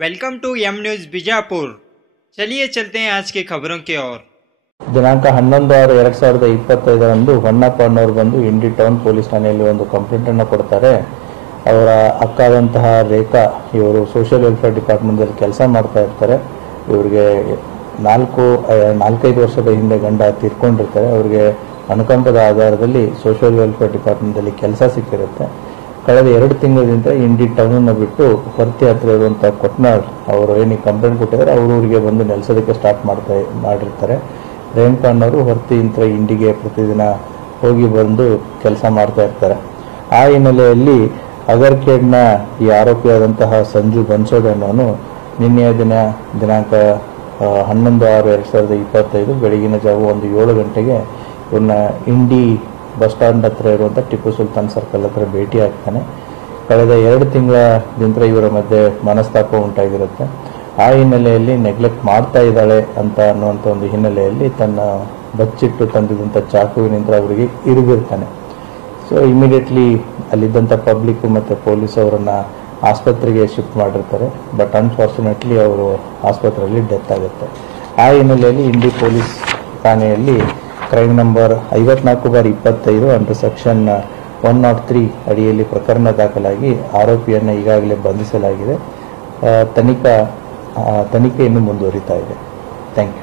Welcome to M news Bijapur. चलिए चलते हैं आज की खबरों की ओर। ದಿನಾಂಕ 11/6/2025 ಹೊನ್ನಪ್ಪ ಅನ್ನೋರು ಬಂದು ಇಂಡಿ ಟೌನ್ ಪೊಲೀಸ್ ಠಾಣೆಯಲ್ಲಿ ಒಂದು ಕಂಪ್ಲೇಂಟನ್ನು ಕೊಡ್ತಾರೆ. ಅವರ ಅಕ್ಕಾದಂತಹ ರೇಖಾ ಇವರು ಸೋಷಿಯಲ್ ವೆಲ್ಫೇರ್ ಡಿಪಾರ್ಟ್ಮೆಂಟಲ್ಲಿ ಕೆಲಸ ಮಾಡ್ತಾ ಇರ್ತಾರೆ. ಇವರಿಗೆ 4-5 ವರ್ಷದ ಹಿಂದೆ ಗಂಡ ತೀರ್ಕೊಂಡಿರ್ತಾರೆ. ಅವರಿಗೆ ಅನುಕಂಪದ ಆಧಾರದಲ್ಲಿ ಸೋಷಿಯಲ್ ವೆಲ್ಫೇರ್ ಡಿಪಾರ್ಟ್ಮೆಂಟಲ್ಲಿ ಕೆಲಸ ಸಿಕ್ಕಿರುತ್ತೆ. ಕಳೆದ 2 ತಿಂಗಳಿಂದ ಇಂಡಿ ಟೌನನ್ನು ಬಿಟ್ಟು ಹೊರ್ತಿ ಹತ್ರ ಇರುವಂಥ ಕೊಟ್ನಾಳ್ ಅವರು ಏನಿಗೆ ಕಂಪ್ಲೇಂಟ್ ಕೊಟ್ಟಿದ್ದಾರೆ ಅವ್ರ ಊರಿಗೆ ಬಂದು ನೆಲೆಸೋದಕ್ಕೆ ಸ್ಟಾರ್ಟ್ ಮಾಡಿರ್ತಾರೆ. ರೇಣುಕಾ ಅನ್ನೋರು ಹೊರ್ತಿಯಿಂದ ಇಂಡಿಗೆ ಪ್ರತಿದಿನ ಹೋಗಿ ಬಂದು ಕೆಲಸ ಮಾಡ್ತಾ ಇರ್ತಾರೆ. ಆ ಹಿನ್ನೆಲೆಯಲ್ಲಿ ಅಗರ್ಕೇಡ್ನ ಈ ಆರೋಪಿಯಾದಂತಹ ಸಂಜು ಬನ್ಸೋಡ್ ಅನ್ನೋನು ನಿನ್ನೆಯ ದಿನಾಂಕ 11/6/2025 ಬೆಳಗಿನ ಜಾವ 7 ಗಂಟೆಗೆ ಇವನ್ನ ಇಂಡಿ ಬಸ್ ಸ್ಟ್ಯಾಂಡ್ ಹತ್ರ ಇರುವಂಥ ಟಿಪ್ಪು ಸುಲ್ತಾನ್ ಸರ್ಕಲ್ ಹತ್ರ ಭೇಟಿ ಆಗ್ತಾನೆ. ಕಳೆದ 2 ತಿಂಗಳಿಂದ ಇವರ ಮಧ್ಯೆ ಮನಸ್ತಾಪ ಉಂಟಾಗಿರುತ್ತೆ. ಆ ಹಿನ್ನೆಲೆಯಲ್ಲಿ ನೆಗ್ಲೆಕ್ಟ್ ಮಾಡ್ತಾ ಇದ್ದಾಳೆ ಅಂತ ಅನ್ನುವಂಥ ಒಂದು ಹಿನ್ನೆಲೆಯಲ್ಲಿ ತನ್ನ ಬಚ್ಚಿಟ್ಟು ತಂದಿದ್ದಂಥ ಚಾಕುವಿನಿಂದ ಅವರಿಗೆ ಇರಿದಿರ್ತಾನೆ. ಸೊ ಇಮಿಡಿಯೇಟ್ಲಿ ಅಲ್ಲಿದ್ದಂಥ ಪಬ್ಲಿಕ್ ಮತ್ತು ಪೊಲೀಸ್ ಅವರನ್ನು ಆಸ್ಪತ್ರೆಗೆ ಶಿಫ್ಟ್ ಮಾಡಿರ್ತಾರೆ. ಬಟ್ ಅನ್ಫಾರ್ಚುನೇಟ್ಲಿ ಅವರು ಆಸ್ಪತ್ರೆಯಲ್ಲಿ ಡೆತ್ ಆಗುತ್ತೆ. ಆ ಹಿನ್ನೆಲೆಯಲ್ಲಿ ಇಂಡಿ ಪೊಲೀಸ್ ಠಾಣೆಯಲ್ಲಿ ಕ್ರೈಮ್ ನಂಬರ್ 54/25 ಅಂಡರ್ ಸೆಕ್ಷನ್ 103 ಅಡಿಯಲ್ಲಿ ಪ್ರಕರಣ ದಾಖಲಾಗಿ ಆರೋಪಿಯನ್ನು ಈಗಾಗಲೇ ಬಂಧಿಸಲಾಗಿದೆ. ತನಿಖೆ ಇನ್ನು ಮುಂದುವರಿತಾ ಇದೆ. Thank you.